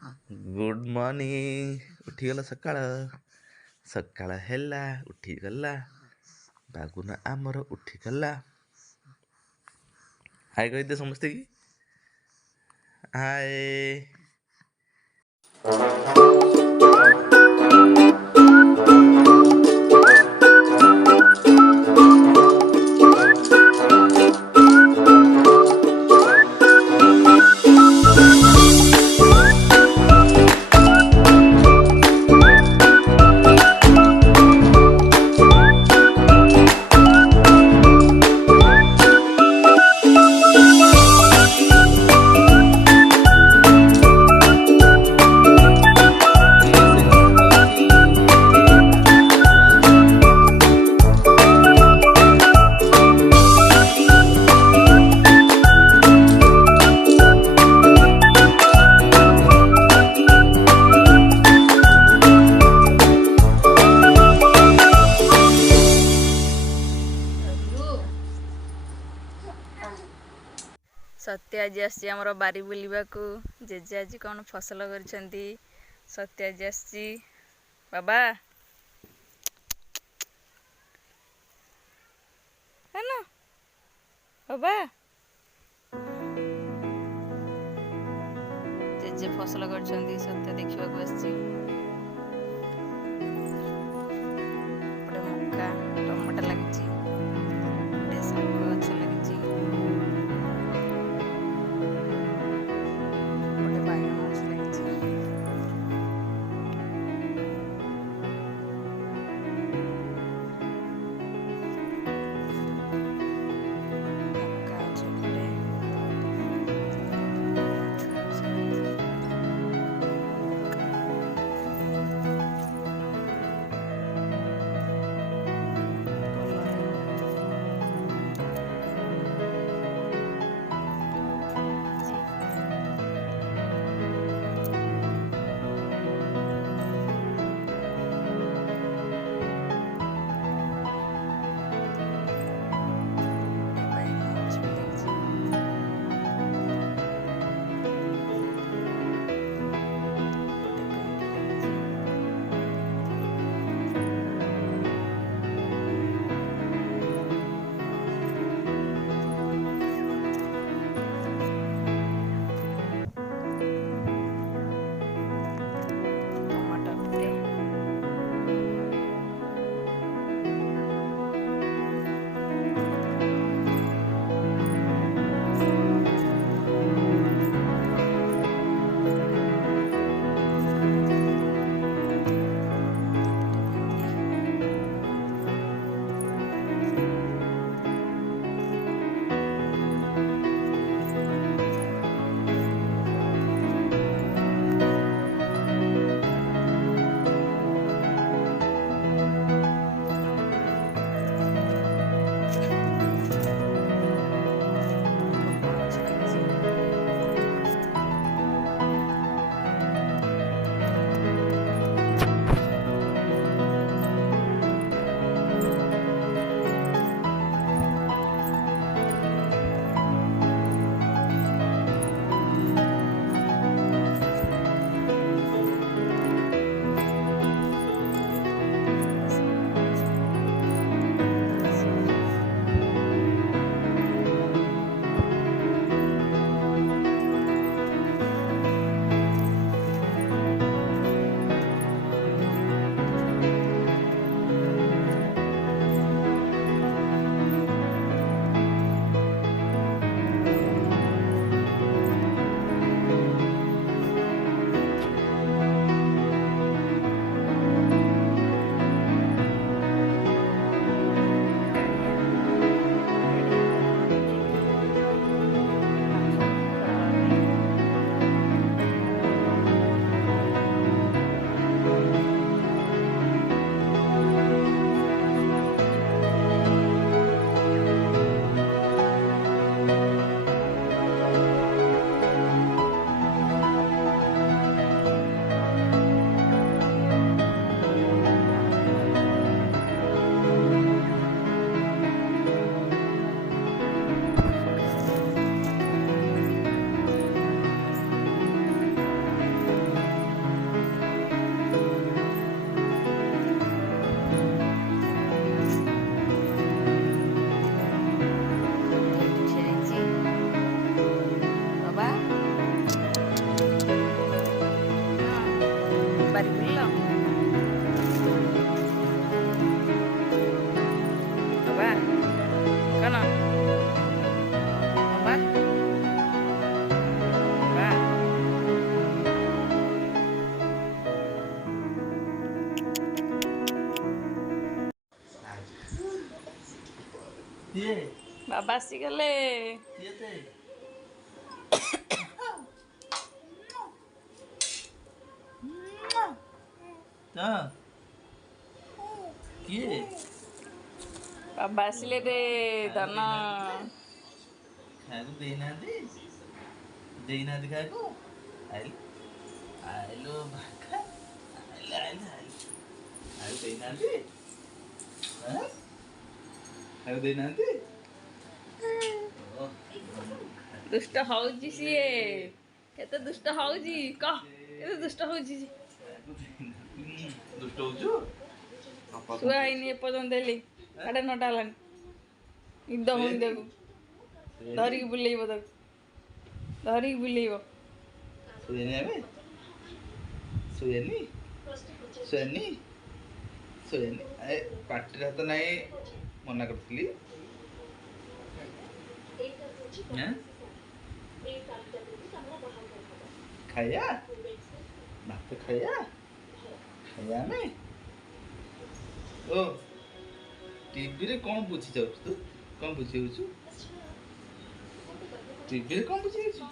Good morning उठीगला सकाळ सकाळ ହେଲା उठीगला बागुना आमर उठीगला। हाय कही दे समस्ते की हाय। सत्य आज आसी आमर बारी बुलिबाकू जेजे आज कौन फसल करछंती। सत्य आज आसी बाबा है ना बाबा जेजे फसल करछंती सत्य देखिबाकू आसी। बड़े मक्का टमाटर लागिची बड़े साग गछ लागिची बड़े बाइगण गछ लागिची। କିଏ ବାବା ଆସିଗଲେ। କିଏ ତେ ତ କିଏ ବାବା ଆସିଲେ ରେ ଧନ। ଖାଇବାକୁ ଦେଇନାହାନ୍ତି ଖାଇବାକୁ ଆଇଲୁ ଆଇଲୁ ଭାକା ଆଇଲୁ ଆଇଲୁ ଆଇଲୁ ଖାଇବାକୁ ଦେଇନାହାନ୍ତି ଖାଇବାକୁ ଦେଇନାହାନ୍ତି ଦୁଷ୍ଟ ହଉଛି ସିଏ। କେତେ ଦୁଷ୍ଟ ହଉଛି କହ, କେତେ ଦୁଷ୍ଟ ହଉଛି। ଦୁଷ୍ଟ ହଉଛୁ ଶୁଆ ହେଇନି ଏପର୍ଯ୍ୟନ୍ତ ହେଲେ 9:30 ହେଲାଣି। ନିଦ ହଉନି ତାକୁ। ଧରିକି ବୁଲେଇବ ତାକୁ, ଧରିକି ବୁଲେଇବ। ଶୋଇନି ଆମେ ଶୋଇନି ଶୋଇନି ଶୋଇନି ପାଟିରେ ହାତ ନାହିଁ ମନା କରିଥିଲି ଖାଇବା ଭାତ ଖାଇବା ଖାଇବା ଆମେ ଓ ଟିଭିରେ କ'ଣ ବୁଝି ଯାଉଛୁ ତୁ କ'ଣ ବୁଝି ଯାଉଛୁ ଟିଭିରେ କ'ଣ ବୁଝି ଯାଉଛୁ